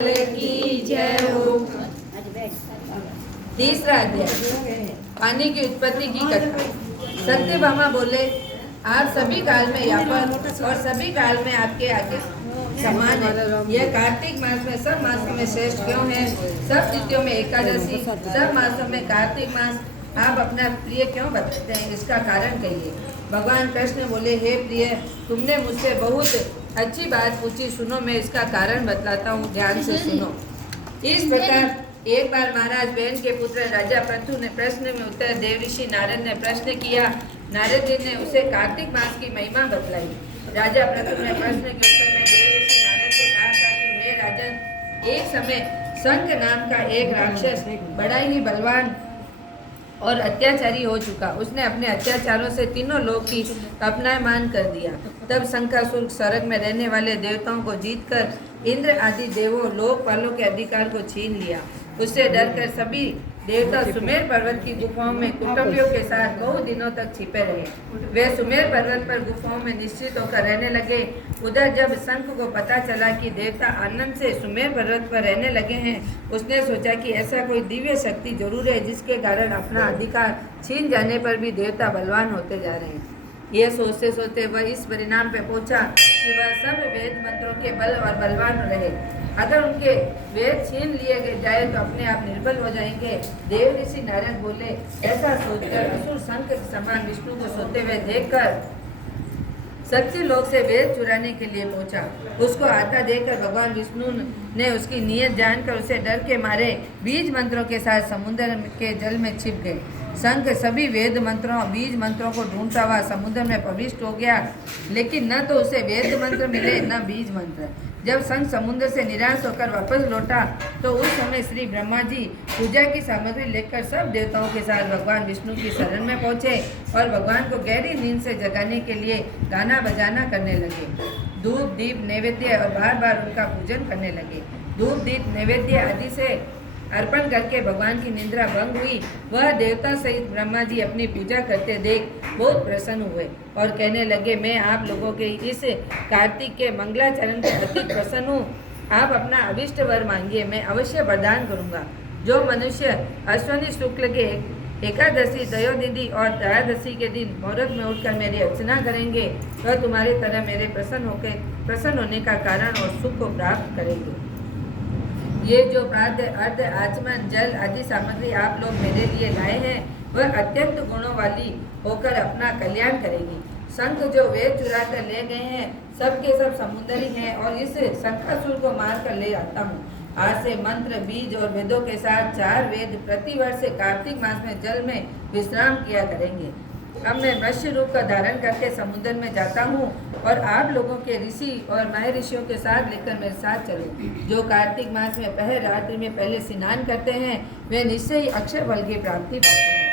की जय हो। तीसरा अध्याय, पानी की उत्पत्ति की कथा। सत्यभामा बोले, आप सभी काल में व्यापक और सभी काल में आपके आगे समान है। यह कार्तिक मास में सब मासों में श्रेष्ठ क्यों है? सब तिथियों में एकादशी, सब मासों में कार्तिक मास आप अपना प्रिय क्यों बताते हैं? इसका कारण कहिए। भगवान कृष्ण बोले, हे प्रिय, तुमने मुझसे बहुत अच्छी बात पूछी, सुनो मैं इसका कारण बतलाता हूँ, ध्यान से सुनो। इस प्रकार एक बार महाराज बहन के पुत्र राजा पृथु ने प्रश्न में उत्तर देवऋषि नारद ने प्रश्न किया। नारद जी ने उसे कार्तिक मास की महिमा बतलाई। राजा पृथु ने प्रश्न के उत्तर में देवऋषि नारद से कहा था कि हे राजन, एक समय शंख नाम का एक राक्षस बड़ा ही बलवान और अत्याचारी हो चुका। उसने अपने अत्याचारों से तीनों लोक की अपमान कर दिया। तब शंखासुर स्वर्ग में रहने वाले देवताओं को जीतकर इंद्र आदि देवों लोकपालों के अधिकार को छीन लिया। उससे डरकर सभी देवता सुमेर पर्वत की गुफाओं में कुटुंबियों के साथ बहुत दिनों तक छिपे रहे। वे सुमेर पर्वत पर गुफाओं में निश्चित होकर रहने लगे। उधर जब शंख को पता चला कि देवता आनंद से सुमेर पर्वत पर रहने लगे हैं, उसने सोचा कि ऐसा कोई दिव्य शक्ति जरूर है जिसके कारण अपना अधिकार छीन जाने पर भी देवता बलवान होते जा रहे हैं। यह सोचते सोचते वह इस परिणाम पे पहुंचा कि वह सब वेद मंत्रों के बल और बलवान रहे। अगर उनके वेद छीन लिए जाए तो अपने आप निर्बल हो जाएंगे। देव ऋषि नारद बोले, ऐसा सोचकर असुर शंख के समान विष्णु को सोते हुए देखकर सत्य लोक से वेद चुराने के लिए पहुंचा। उसको आता देखकर भगवान विष्णु ने उसकी नीयत जानकर उसे डर के मारे बीज मंत्रों के साथ समुद्र के जल में छिप गए। शंख सभी वेद मंत्रों बीज मंत्रों को ढूंढता हुआ समुद्र में प्रविष्ट हो गया, लेकिन न तो उसे वेद मंत्र मिले न बीज मंत्र। जब शंख समुद्र से निराश होकर वापस लौटा तो उस समय श्री ब्रह्मा जी पूजा की सामग्री लेकर सब देवताओं के साथ भगवान विष्णु की शरण में पहुंचे और भगवान को गहरी नींद से जगाने के लिए गाना बजाना करने लगे। धूप दीप नैवेद्य और बार बार उनका पूजन करने लगे। धूप दीप नैवेद्य आदि से अर्पण करके भगवान की निद्रा भंग हुई। वह देवता सहित ब्रह्मा जी अपनी पूजा करते देख बहुत प्रसन्न हुए और कहने लगे, मैं आप लोगों के इस कार्तिक के मंगलाचरण के अति प्रसन्न हूँ। आप अपना अभिष्ट वर मांगिए, मैं अवश्य वरदान करूँगा। जो मनुष्य अश्विनी शुक्ल के एकादशी त्रयोदशी और त्रयोदशी के दिन मुहूर्त में उठकर मेरी अर्चना करेंगे, वह तुम्हारी तरह मेरे प्रसन्न होने का कारण और सुख को प्राप्त करेंगे। ये जो प्रातः अर्ध आचमन जल आदि सामग्री आप लोग मेरे लिए लाए हैं, वह अत्यंत गुणों वाली होकर अपना कल्याण करेगी। शंख जो वेद चुरा कर ले गए हैं, सब के सब समुद्री हैं और इस शंखासुर को मार कर ले आता हूँ। आज से मंत्र बीज और वेदों के साथ 4 वेद प्रतिवर्ष से कार्तिक मास में जल में विश्राम किया करेंगे। अब मैं मत्स्य रूप का धारण करके समुद्र में जाता हूँ और आप लोगों के ऋषि और महर्षियों के साथ लेकर मेरे साथ चलो। जो कार्तिक मास में पहले रात्रि में पहले स्नान करते हैं, वे निश्चय ही अक्षय फल की प्राप्ति पाते हैं।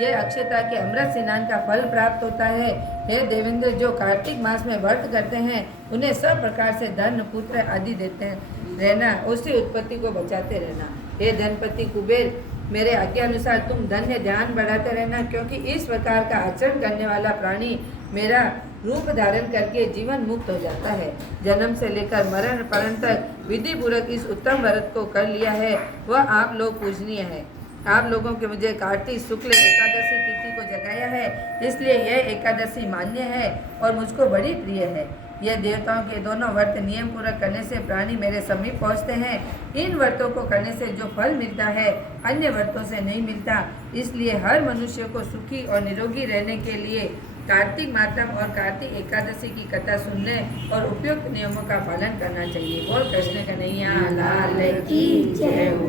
यह अक्षयता के अमृत स्नान का फल प्राप्त होता है। हे देवेंद्र, जो कार्तिक मास में व्रत करते हैं, उन्हें सब प्रकार से धन पुत्र आदि देते हैं रहना, उसकी उत्पत्ति को बचाते रहना। हे धनपति कुबेर, मेरे आज्ञा अनुसार तुम धन्य ध्यान बढ़ाते रहना, क्योंकि इस प्रकार का आचरण करने वाला प्राणी मेरा रूप धारण करके जीवन मुक्त हो जाता है। जन्म से लेकर मरण पर्यंत विधि पूर्वक इस उत्तम व्रत को कर लिया है, वह आप लोग पूजनीय है। आप लोगों के मुझे कार्तिक शुक्ल एकादशी तिथि को जगाया है, इसलिए यह एकादशी मान्य है और मुझको बड़ी प्रिय है। यह देवताओं के दोनों व्रत नियम पूर्वक करने से प्राणी मेरे समीप पहुँचते हैं। इन व्रतों को करने से जो फल मिलता है, अन्य व्रतों से नहीं मिलता। इसलिए हर मनुष्य को सुखी और निरोगी रहने के लिए कार्तिक मातम और कार्तिक एकादशी की कथा सुनने और उपयुक्त नियमों का पालन करना चाहिए। बोल कृष्ण कन्हैया लाल की जय हो।